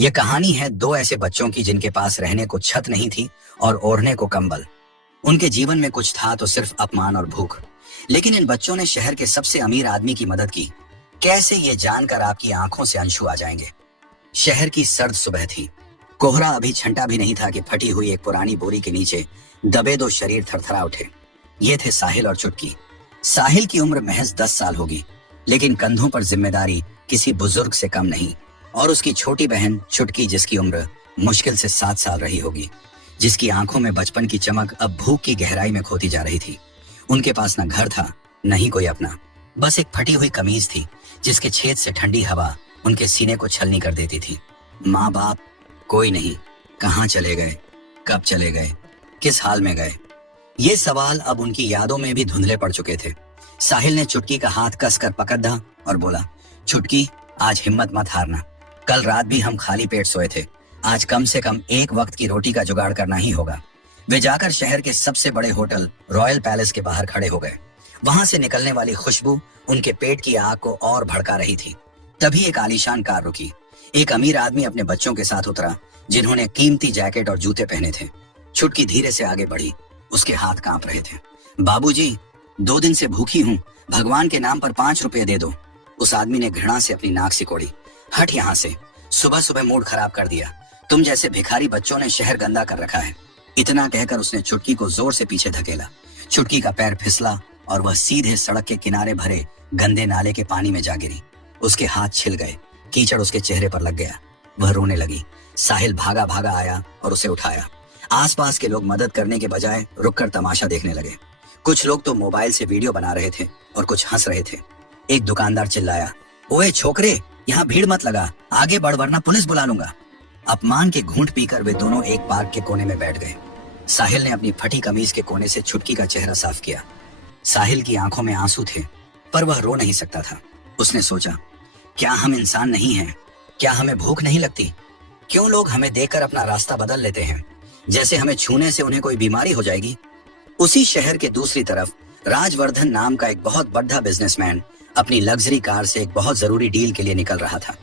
यह कहानी है दो ऐसे बच्चों की जिनके पास रहने को छत नहीं थी और ओढ़ने को कंबल। उनके जीवन में कुछ था तो सिर्फ अपमान और भूख। लेकिन इन बच्चों ने शहर के सबसे अमीर आदमी की मदद की। कैसे, ये जानकर आपकी आंखों से आंसू आ जाएंगे। शहर की सर्द सुबह थी। कोहरा अभी छंटा भी नहीं था कि फटी हुई एक पुरानी बोरी के नीचे दबे दो शरीर थरथरा उठे। ये थे साहिल और चुटकी। साहिल की उम्र महज 10 साल होगी, लेकिन कंधों पर जिम्मेदारी किसी बुजुर्ग से कम नहीं। और उसकी छोटी बहन चुटकी, जिसकी उम्र मुश्किल से 7 साल रही होगी, जिसकी आंखों में बचपन की चमक अब भूख की गहराई में खोती जा रही थी। उनके पास न घर था, न ही कोई अपना। बस एक फटी हुई कमीज थी जिसके छेद से ठंडी हवा उनके सीने को छलनी कर देती थी। माँ बाप कोई नहीं। कहाँ चले गए, कब चले गए, किस हाल में गए, ये सवाल अब उनकी यादों में भी धुंधले पड़ चुके थे। साहिल ने चुटकी का हाथ कसकर पकड़ा और बोला, चुटकी, आज हिम्मत मत हारना। कल रात भी हम खाली पेट सोए थे। आज कम से कम एक वक्त की रोटी का जुगाड़ करना ही होगा। वे जाकर शहर के सबसे बड़े होटल रॉयल पैलेस के बाहर खड़े हो गए। वहां से निकलने वाली खुशबू उनके पेट की आग को और भड़का रही थी। तभी एक आलीशान कार रुकी। एक अमीर आदमी अपने बच्चों के साथ उतरा, जिन्होंने कीमती जैकेट और जूते पहने थे। चुटकी धीरे से आगे बढ़ी। उसके हाथ कांप रहे थे। बाबूजी, 2 दिन से भूखी हूँ, भगवान के नाम पर 5 रुपए दे दो। उस आदमी ने घृणा से अपनी नाक सिकोड़ी। हट यहाँ से, सुबह सुबह मूड खराब कर दिया। तुम जैसे भिखारी बच्चों ने शहर गंदा कर रखा है। इतना कहकर उसने चुटकी को जोर से पीछे धकेला। चुटकी का पैर फिसला और वह सीधे सड़क के किनारे भरे गंदे नाले के पानी में जा गिरी। उसके हाथ छिल गए। कीचड़ उसके चेहरे पर लग गया। वह रोने लगी। साहिल भागा भागा आया और उसे उठाया। आसपास के लोग मदद करने के बजाय रुककर तमाशा देखने लगे। कुछ लोग तो मोबाइल से वीडियो बना रहे थे और कुछ हंस रहे थे। एक दुकानदार चिल्लाया, ओए छोकरे, यहाँ भीड़ मत लगा, आगे बढ़ वरना पुलिस बुला लूंगा। अपमान के घूंट पीकर वे दोनों एक पार्क के कोने में बैठ गए। साहिल ने अपनी फटी कमीज के कोने से चुटकी का चेहरा साफ किया। साहिल की आंखों में आंसू थे, पर वह रो नहीं सकता था। उसने सोचा, क्या हम इंसान नहीं हैं? क्या हमें भूख नहीं लगती? क्यों लोग हमें देखकर अपना रास्ता बदल लेते हैं, जैसे हमें छूने से उन्हें कोई बीमारी हो जाएगी। उसी शहर के दूसरी तरफ राजवर्धन नाम का एक बहुत बड़ा बिजनेसमैन अपनी लग्जरी कार से एक बहुत जरूरी डील के लिए निकल रहा था।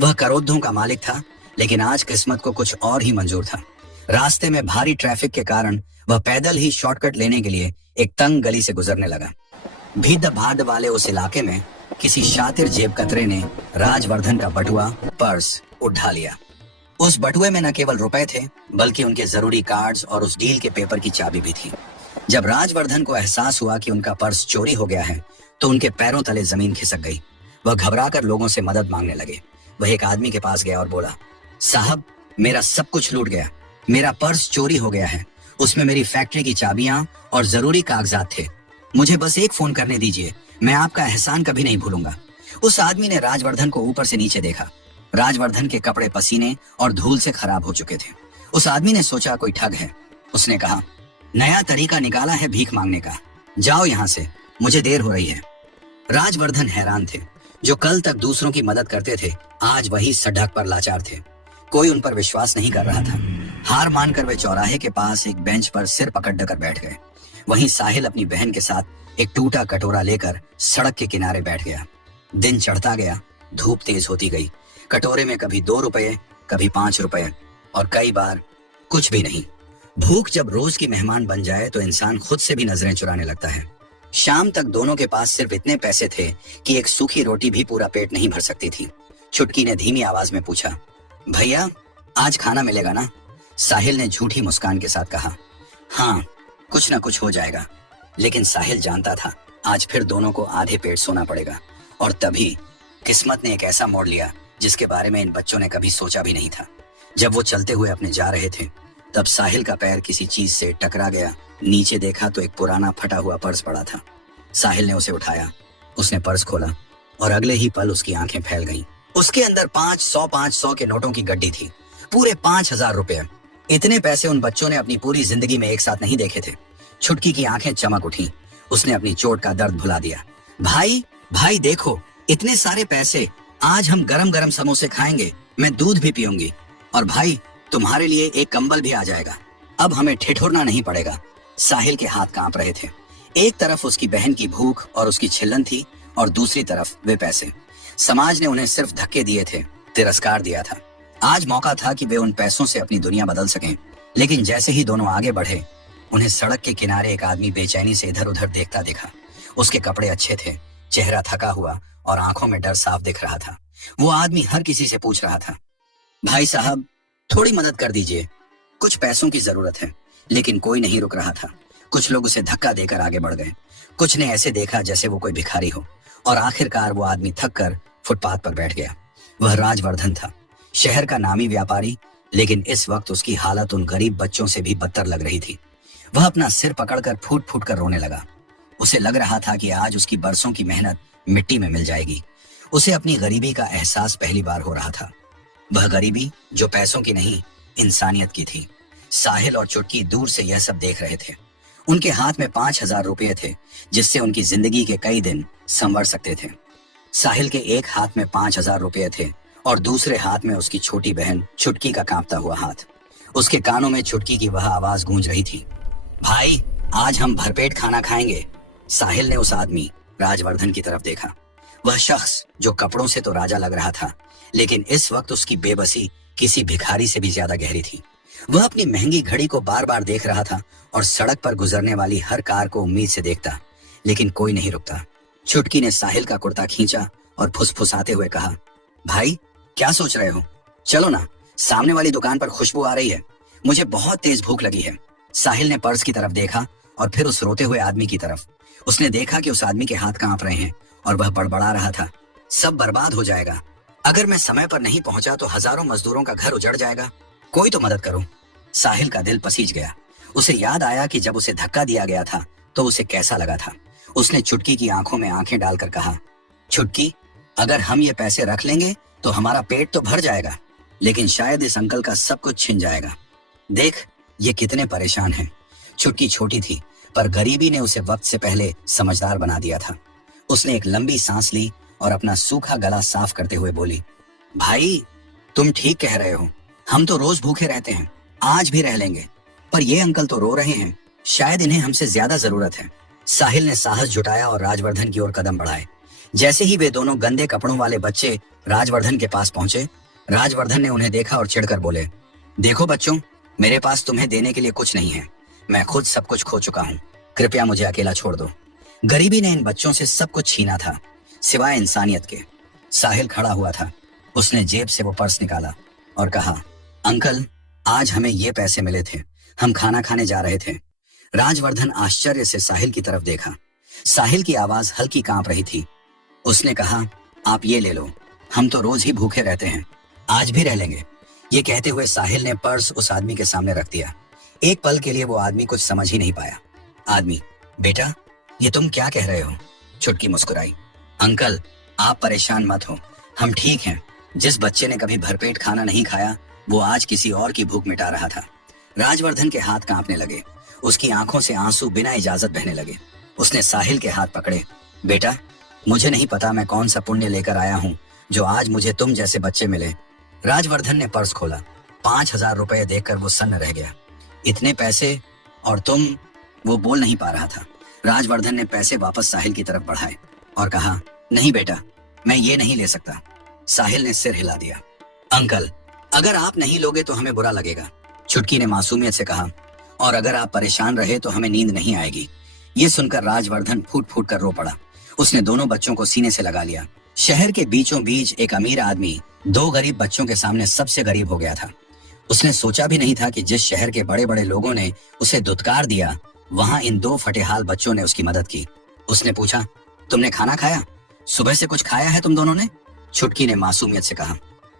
वह करोड़ों का मालिक था, लेकिन आज किस्मत को कुछ और ही मंजूर था। रास्ते में भारी ट्रैफिक के कारण वह पैदल ही शॉर्टकट लेने के लिए एक तंग गली से गुजरने लगा। भीड़ भाड़ वाले उस इलाके में किसी शातिर जेब कतरे ने राजवर्धन का बटुआ, पर्स उठा लिया। उस बटुए में न केवल रुपए थे, बल्कि उनके जरूरी कार्ड्स और उस डील के पेपर की चाबी भी थी। जब राजवर्धन को एहसास हुआ कि उनका पर्स चोरी हो गया है, तो उनके पैरों तले जमीन खिसक गई। वह घबराकर लोगों से मदद मांगने लगे। वह एक आदमी के पास गया और बोला, साहब, मेरा सब कुछ लूट गया। मेरा पर्स चोरी हो गया है। उसमें मेरी फैक्ट्री की चाबियां और जरूरी कागजात थे। मुझे बस एक फोन करने दीजिए, मैं आपका एहसान कभी नहीं भूलूंगा। उस आदमी ने राजवर्धन को ऊपर से नीचे देखा। राजवर्धन के कपड़े पसीने और धूल से खराब हो चुके थे। उस आदमी ने सोचा कोई ठग है। उसने कहा, नया तरीका निकाला है भीख मांगने का, जाओ यहाँ से, मुझे देर हो रही है। राजवर्धन हैरान थे। जो कल तक दूसरों की मदद करते थे, आज वही सड़क पर लाचार थे। कोई उन पर विश्वास नहीं कर रहा था। हार मानकर वे चौराहे के पास एक बेंच पर सिर पकड़ कर बैठ गए। वहीं साहिल अपनी बहन के साथ एक टूटा कटोरा लेकर सड़क के किनारे बैठ गया। दिन चढ़ता गया, धूप तेज होती गई। कटोरे में कभी 2 रुपए, कभी 5 रुपए और कई बार कुछ भी नहीं। भूख जब रोज की मेहमान बन जाए तो इंसान खुद से भी नजरें चुराने लगता है। शाम तक दोनों के पास सिर्फ इतने पैसे थे कि एक सूखी रोटी भी पूरा पेट नहीं भर सकती थी। चुटकी ने धीमी आवाज में पूछा, भैया, आज खाना मिलेगा ना? साहिल ने झूठी मुस्कान के साथ कहा, हाँ, कुछ ना कुछ हो जाएगा। लेकिन साहिल जानता था आज फिर दोनों को आधे पेट सोना पड़ेगा। और तभी किस्मत ने एक ऐसा मोड़ लिया जिसके बारे में इन बच्चों ने कभी सोचा भी नहीं था। जब वो चलते हुए अपने जा रहे थे, तब साहिल का पैर किसी चीज से टकरा गया। नीचे देखा तो एक पुराना फटा हुआ पर्स पड़ा था। साहिल ने उसे उठाया। उसने पर्स खोला और अगले ही पल उसकी आंखें फैल गईं। उसके अंदर 500 के नोटों की गड्डी थी, पूरे 5000 रुपए। इतने पैसे उन बच्चों ने अपनी पूरी जिंदगी में एक साथ नहीं देखे थे। छुटकी की आंखें चमक उठी। उसने अपनी चोट का दर्द भुला दिया। भाई, भाई देखो, इतने सारे पैसे, आज हम गरम गरम समोसे खाएंगे, मैं दूध भी पीऊंगी, और भाई, तुम्हारे लिए एक कंबल भी आ जाएगा। अब हमें ठिठुरना नहीं पड़ेगा। साहिल के हाथ कांप रहे थे। एक तरफ उसकी बहन की भूख और उसकी छिल्लन थी, और दूसरी तरफ वे पैसे। समाज ने उन्हें सिर्फ धक्के दिए थे, तिरस्कार दिया था। आज मौका था कि वे उन पैसों से अपनी दुनिया बदल सकें, लेकिन जैसे ही दोनों आगे बढ़े, उन्हें सड़क के किनारे एक आदमी बेचैनी से इधर उधर देखता दिखा। उसके कपड़े अच्छे थे, चेहरा थका हुआ और आंखों में डर साफ दिख रहा था। वो आदमी हर किसी से पूछ रहा था, भाई साहब, थोड़ी मदद कर दीजिए, कुछ पैसों की जरूरत है। लेकिन कोई नहीं रुक रहा था। कुछ लोग उसे धक्का देकर आगे बढ़ गए, कुछ ने ऐसे देखा जैसे वो कोई भिखारी हो, और आखिरकार वो आदमी थक कर फुटपाथ पर बैठ गया। वह राजवर्धन था, शहर का नामी व्यापारी, लेकिन इस वक्त उसकी हालत उन गरीब बच्चों से भी बदतर लग रही थी। वह अपना सिर पकड़कर फूट फूट कर रोने लगा। उसे लग रहा था कि आज उसकी बरसों की मेहनत मिट्टी में मिल जाएगी। उसे अपनी गरीबी का एहसास पहली बार हो रहा था। वह गरीबी जो पैसों की नहीं, इंसानियत की थी। साहिल और चुटकी दूर से यह सब देख रहे थे। उनके हाथ में 5,000 रुपये थे, जिससे उनकी जिंदगी के कई दिन संवर सकते थे। साहिल के एक हाथ में 5,000 रुपये थे और दूसरे हाथ में उसकी छोटी बहन चुटकी का कांपता हुआ हाथ। उसके कानों में चुटकी की वह आवाज गूंज रही थी, भाई, आज हम भरपेट खाना खाएंगे। साहिल ने उस आदमी राजवर्धन की तरफ देखा। वह शख्स जो कपड़ों से तो राजा लग रहा था, लेकिन इस वक्त उसकी बेबसी किसी भिखारी से भी ज्यादा गहरी थी। वह अपनी महंगी घड़ी को बार बार देख रहा था और सड़क पर गुजरने वाली हर कार को उम्मीद से देखता, लेकिन कोई नहीं रुकता। चुटकी ने साहिल का कुर्ता खींचा और फुसफुसाते हुए कहा, भाई, क्या सोच रहे हो? चलो ना, सामने वाली दुकान पर खुशबू आ रही है, मुझे बहुत तेज भूख लगी है। साहिल ने पर्स की तरफ देखा और फिर उस रोते हुए आदमी की तरफ। उसने देखा कि उस आदमी के हाथ कांप रहे हैं और वह बड़बड़ा रहा था, सब बर्बाद हो जाएगा। अगर मैं समय पर नहीं पहुंचा तो हजारों मजदूरों का घर उजड़ जाएगा। कोई तो मदद करो। साहिल का दिल पसीज गया। उसे याद आया कि जब उसे धक्का दिया गया था तो उसे कैसा लगा था। उसने चुटकी की आंखों में आंखें डालकर कहा, चुटकी, अगर हम ये पैसे रख लेंगे तो हमारा पेट तो भर जाएगा, लेकिन शायद इस अंकल का सब कुछ छिन जाएगा। देख, ये कितने परेशान हैं। चुटकी छोटी थी, पर गरीबी ने उसे वक्त से पहले समझदार बना दिया था। उसने एक लंबी सांस ली और अपना सूखा गला साफ करते हुए बोली, भाई, तुम ठीक कह रहे हो, हम तो रोज भूखे रहते हैं, आज भी रह लेंगे, पर ये अंकल तो रो रहे हैं, शायद इन्हें हमसे ज्यादा जरूरत है। साहिल ने साहस जुटाया और राजवर्धन की ओर कदम बढ़ाए। जैसे ही वे दोनों गंदे कपड़ों वाले बच्चे राजवर्धन के पास पहुंचे, राजवर्धन ने उन्हें देखा और चिढ़कर बोले, देखो बच्चों, मेरे पास तुम्हें देने के लिए कुछ नहीं है, मैं खुद सब कुछ खो चुका हूँ, कृपया मुझे अकेला छोड़ दो। गरीबी ने इन बच्चों से सब कुछ छीना था, सिवाय इंसानियत के। साहिल खड़ा हुआ था। उसने जेब से वो पर्स निकाला और कहा, अंकल, आज हमें ये पैसे मिले थे, हम खाना खाने जा रहे थे। राजवर्धन आश्चर्य से साहिल की तरफ देखा। साहिल की आवाज हल्की कांप रही थी। उसने कहा, आप ये ले लो, हम तो रोज ही भूखे रहते हैं, आज भी रह लेंगे। ये कहते हुए साहिल ने पर्स उस आदमी के सामने रख दिया। एक पल के लिए वो आदमी कुछ समझ ही नहीं पाया। आदमी, बेटा, ये तुम क्या कह रहे हो? चुटकी मुस्कुराई, अंकल, आप परेशान मत हो, हम ठीक हैं। जिस बच्चे ने कभी भरपेट खाना नहीं खाया, वो आज किसी और की भूख मिटा रहा था। राजवर्धन के हाथ कांपने लगे, उसकी आंखों से आंसू बिना इजाजत बहने लगे। उसने साहिल के हाथ पकड़े। बेटा, मुझे नहीं पता मैं कौन सा पुण्य लेकर आया हूँ जो आज मुझे तुम जैसे बच्चे मिले। राजवर्धन ने पर्स खोला। 5,000 रुपए देखकर वो सन्न रह गया। इतने पैसे, और तुम? वो बोल नहीं पा रहा था। राजवर्धन ने पैसे वापस साहिल की तरफ बढ़ाए और कहा, नहीं बेटा, मैं ये नहीं ले सकता। साहिल ने सिर हिला दिया। अंकल, अगर आप नहीं लोगे तो हमें बुरा लगेगा, चुटकी ने मासूमियत से कहा, और अगर आप परेशान रहे तो हमें नींद नहीं आएगी। ये सुनकर राजवर्धन फूट फूट कर रो पड़ा। उसने दोनों बच्चों को सीने से लगा लिया। शहर के बीचों बीच एक अमीर आदमी 2 गरीब बच्चों के सामने सबसे गरीब हो गया था। उसने सोचा भी नहीं था कि जिस शहर के बड़े बड़े लोगों ने उसे दुत्कार दिया, वहां इन 2 फटेहाल बच्चों ने उसकी मदद की। उसने पूछा, तुमने खाना खाया? सुबह से कुछ खाया है तुम दोनों ने? चुटकी ने मासूमियत से कहा,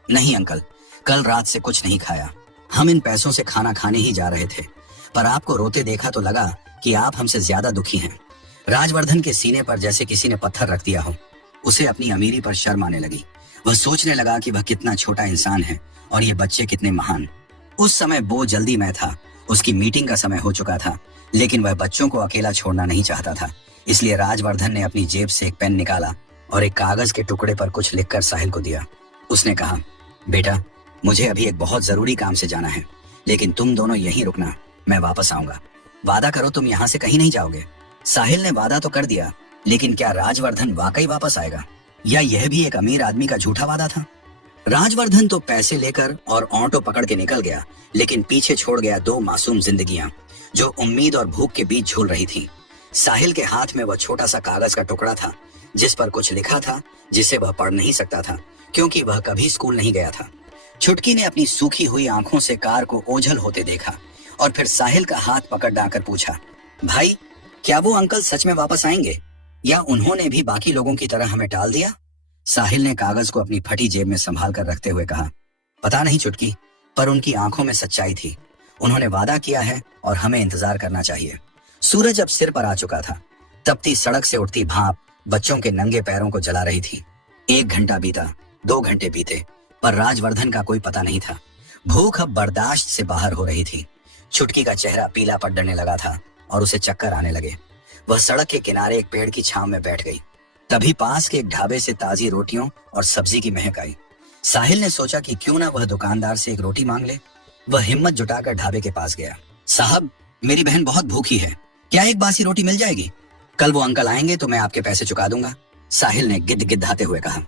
नहीं अंकल, कल रात से कुछ नहीं खाया। हम इन पैसों से खाना खाने ही जा रहे थे, पर आपको रोते देखा तो लगा कि आप हमसे ज्यादा दुखी हैं। राजवर्धन के सीने पर जैसे किसी ने पत्थर रख दिया हो। उसे अपनी अमीरी पर शर्म आने लगी। वह सोचने लगा कि वह कितना छोटा इंसान है और ये बच्चे कितने महान। उस समय वो जल्दी में था, उसकी मीटिंग का समय हो चुका था, लेकिन वह बच्चों को अकेला छोड़ना नहीं चाहता था। इसलिए राजवर्धन ने अपनी जेब से एक पेन निकाला और एक कागज के टुकड़े पर कुछ लिखकर साहिल को दिया। उसने कहा, बेटा, मुझे अभी एक बहुत जरूरी काम से जाना है, लेकिन तुम दोनों यहीं रुकना, मैं वापस आऊंगा। वादा करो तुम यहाँ से कहीं नहीं जाओगे। साहिल ने वादा तो कर दिया, लेकिन क्या राजवर्धन वाकई वापस आएगा, या यह भी एक अमीर आदमी का झूठा वादा था? राजवर्धन तो पैसे लेकर और ऑटो पकड़ के निकल गया, लेकिन पीछे छोड़ गया दो मासूम जिंदगियां जो उम्मीद और भूख के बीच झूल रही थीं। साहिल के हाथ में वह छोटा सा कागज का टुकड़ा था जिस पर कुछ लिखा था जिसे वह पढ़ नहीं सकता था क्योंकि वह कभी स्कूल नहीं गया था। छुटकी ने अपनी सूखी हुई आंखों से कार को ओझल होते देखा और फिर साहिल का हाथ पकड़ डाकर पूछा, भाई क्या वो अंकल सच में वापस आएंगे या उन्होंने भी बाकी लोगों की तरह हमें टाल दिया? साहिल ने कागज को अपनी फटी जेब में संभाल कर रखते हुए कहा, पता नहीं छुटकी, पर उनकी आंखों में सच्चाई थी। उन्होंने वादा किया है और हमें इंतजार करना चाहिए। सूरज अब सिर पर आ चुका था। तपती सड़क से उठती भाप बच्चों के नंगे पैरों को जला रही थी। 1 घंटा बीता, 2 घंटे बीते, पर राजवर्धन का कोई पता नहीं था। भूख अब बर्दाश्त से बाहर हो रही थी। छुटकी का चेहरा पीला पड़ने लगा था और उसे चक्कर आने लगे। वह सड़क के किनारे एक पेड़ की छांव में बैठ गई। तभी पास के एक ढाबे से ताजी रोटियों और सब्जी की महक आई। साहिल ने सोचा कि क्यों ना वह दुकानदार से एक रोटी मांग ले। वह हिम्मत जुटाकर ढाबे के पास गया। साहब, मेरी बहन बहुत भूखी है, क्या एक बासी रोटी मिल जाएगी? कल वो अंकल आएंगे तो मैं आपके पैसे चुका दूंगा, साहिल ने गिद्धाते हुए कहा।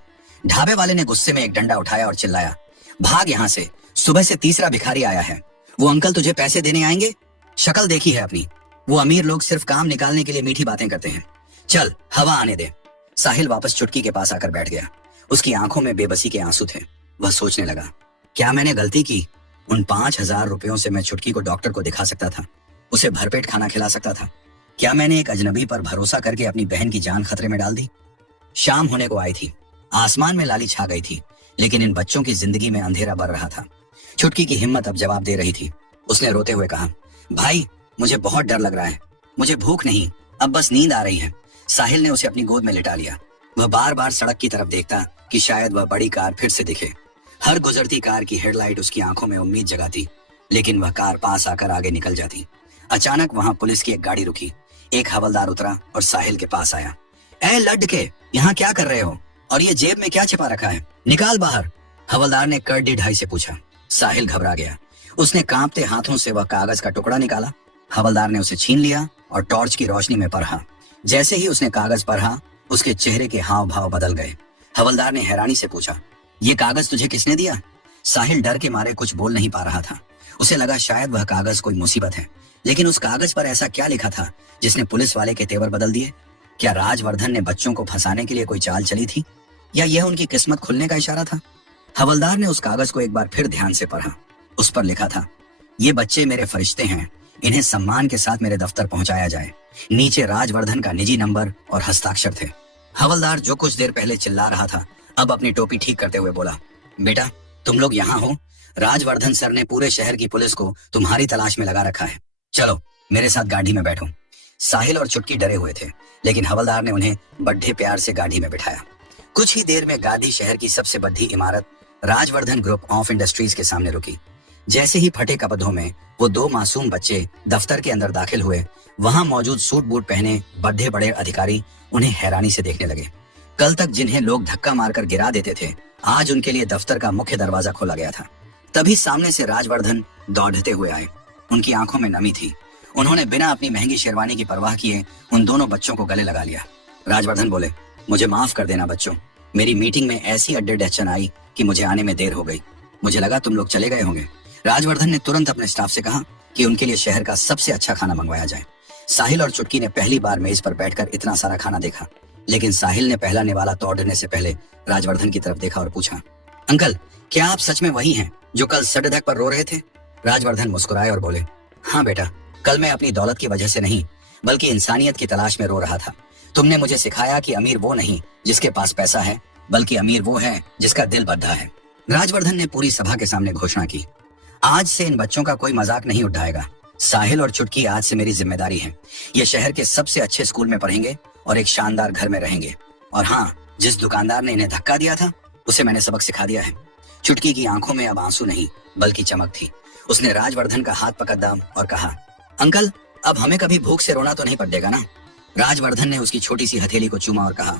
ढाबे वाले ने गुस्से में एक डंडा उठाया और चिल्लाया, भाग यहाँ से, सुबह से तीसरा भिखारी आया है। वो अंकल तुझे पैसे देने आएंगे? शक्ल देखी है अपनी। वो अमीर लोग सिर्फ काम निकालने के लिए मीठी बातें करते हैं। चल हवा आने दे। साहिल वापस चुटकी के पास आकर बैठ गया। उसकी आंखों में बेबसी के आंसू थे। वह सोचने लगा, क्या मैंने गलती की? उन 5,000 रुपयों से मैं छुटकी को डॉक्टर को दिखा सकता था, उसे भरपेट खाना खिला सकता था। क्या मैंने एक अजनबी पर भरोसा करके अपनी बहन की जान खतरे में डाल दी? शाम होने को आई थी। आसमान में लाली छा गई थी, लेकिन इन बच्चों की जिंदगी में अंधेरा बढ़ रहा था। छुटकी की हिम्मत अब जवाब दे रही थी। उसने रोते हुए कहा, भाई मुझे बहुत डर लग रहा है, मुझे भूख नहीं, अब बस नींद आ रही है। साहिल ने उसे अपनी गोद में लिटा लिया। वह बार बार सड़क की तरफ देखता कि शायद वह बड़ी कार फिर से दिखे। हर गुजरती कार की हेडलाइट उसकी आंखों में उम्मीद जगाती, लेकिन वह कार पास आकर आगे निकल जाती। अचानक वहां पुलिस की एक गाड़ी रुकी। एक हवलदार उतरा और साहिल के पास आया। ए लड़के, यहाँ क्या कर रहे हो? और ये जेब में क्या छिपा रखा है? निकाल बाहर, हवलदार ने कड़डी ढाई से पूछा। साहिल घबरा गया। उसने कांपते हाथों से वह कागज का टुकड़ा निकाला। हवलदार ने उसे छीन लिया और टॉर्च की रोशनी में पढ़ा। जैसे ही उसने कागज पढ़ा, उसके चेहरे के हाव भाव बदल गए। हवलदार ने हैरानी से पूछा, ये कागज तुझे किसने दिया? साहिल डर के मारे कुछ बोल नहीं पा रहा था। उसे लगा शायद वह कागज कोई मुसीबत है, लेकिन उस कागज पर ऐसा क्या लिखा था जिसने पुलिस वाले के तेवर बदल दिए? क्या राजवर्धन ने बच्चों को फंसाने के लिए कोई चाल चली थी, या यह उनकी किस्मत खुलने का इशारा था? हवलदार ने उस कागज को एक बार फिर ध्यान से पढ़ा। उस पर लिखा था, ये बच्चे मेरे फरिश्ते हैं, इन्हें सम्मान के साथ मेरे दफ्तर पहुंचाया जाए। नीचे राजवर्धन का निजी नंबर और हस्ताक्षर थे। हवलदार जो कुछ देर पहले चिल्ला रहा था, अब अपनी टोपी ठीक करते हुए बोला, बेटा तुम लोग यहाँ हो? राजवर्धन सर ने पूरे शहर की पुलिस को तुम्हारी तलाश में लगा रखा है। चलो मेरे साथ गाड़ी में बैठो। साहिल और चुटकी डरे हुए थे, लेकिन हवलदार ने उन्हें बड़े प्यार से गाड़ी में बिठाया। कुछ ही देर में गाड़ी शहर की सबसे बड़ी इमारत राजवर्धन ग्रुप ऑफ इंडस्ट्रीज के सामने रुकी। जैसे ही फटे कपड़ों में वो दो मासूम बच्चे दफ्तर के अंदर दाखिल हुए, वहां मौजूद सूट बूट पहने बड़े बड़े अधिकारी उन्हें हैरानी से देखने लगे। कल तक जिन्हें लोग धक्का मारकर गिरा देते थे, आज उनके लिए दफ्तर का मुख्य दरवाजा खोला गया था। तभी सामने से राजवर्धन दौड़ते हुए आए। उनकी आंखों में नमी थी। उन्होंने बिना अपनी महंगी शेरवानी की परवाह किए उन दोनों बच्चों को गले लगा लिया। राजवर्धन बोले, मुझे माफ कर देना बच्चों, मेरी मीटिंग में ऐसी अड्डे आई कि मुझे आने में देर हो गई। मुझे लगा तुम लोग चले गए होंगे। राजवर्धन ने तुरंत अपने स्टाफ से कहा कि उनके लिए शहर का सबसे अच्छा खाना मंगवाया जाए। साहिल और चुटकी ने पहली बार मेज पर बैठकर इतना सारा खाना देखा, लेकिन साहिल ने पहला निवाला तोड़ने से पहले राजवर्धन की तरफ देखा और पूछा, अंकल क्या आप सच में वही हैं जो कल सड़क पर रो रहे थे? राजवर्धन मुस्कुराए और बोले, हाँ बेटा, कल मैं अपनी दौलत की वजह से नहीं बल्कि इंसानियत की तलाश में रो रहा था। तुमने मुझे सिखाया कि अमीर वो नहीं जिसके पास पैसा है, बल्कि अमीर वो है जिसका दिल बद्धा है। राजवर्धन ने पूरी सभा के सामने घोषणा की, आज से इन बच्चों का कोई मजाक नहीं उठाएगा। साहिल और चुटकी आज से मेरी जिम्मेदारी है। ये शहर के सबसे अच्छे स्कूल में पढ़ेंगे और एक शानदार घर में रहेंगे। और हाँ, जिस दुकानदार ने इन्हें धक्का दिया था उसे मैंने सबक सिखा दिया है। चुटकी की आंखों में अब आंसू नहीं बल्कि चमक थी। उसने राजवर्धन का हाथ पकड़ा और कहा, अंकल अब हमें कभी भूख से रोना तो नहीं पड़ेगा ना? राजवर्धन ने उसकी छोटी सी हथेली को चूमा और कहा,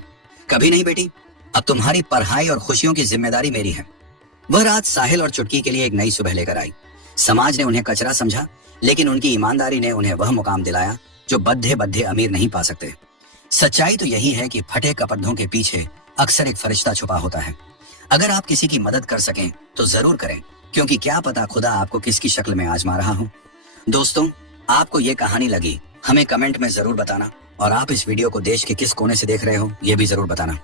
कभी नहीं बेटी, अब तुम्हारी पढ़ाई और खुशियों की जिम्मेदारी मेरी है। वह रात साहिल और चुटकी के लिए एक नई सुबह लेकर आई। समाज ने उन्हें कचरा समझा, लेकिन उनकी ईमानदारी ने उन्हें वह मुकाम दिलाया जो बद्दे बद्दे अमीर नहीं पा सकते। सच्चाई तो यही है कि फटे कपड़ों के पीछे अक्सर एक फरिश्ता छुपा होता है। अगर आप किसी की मदद कर सकें तो जरूर करें, क्योंकि क्या पता खुदा आपको किसकी शक्ल में आजमा रहा हो। दोस्तों, आपको ये कहानी लगी हमें कमेंट में जरूर बताना, और आप इस वीडियो को देश के किस कोने से देख रहे हो ये भी जरूर बताना।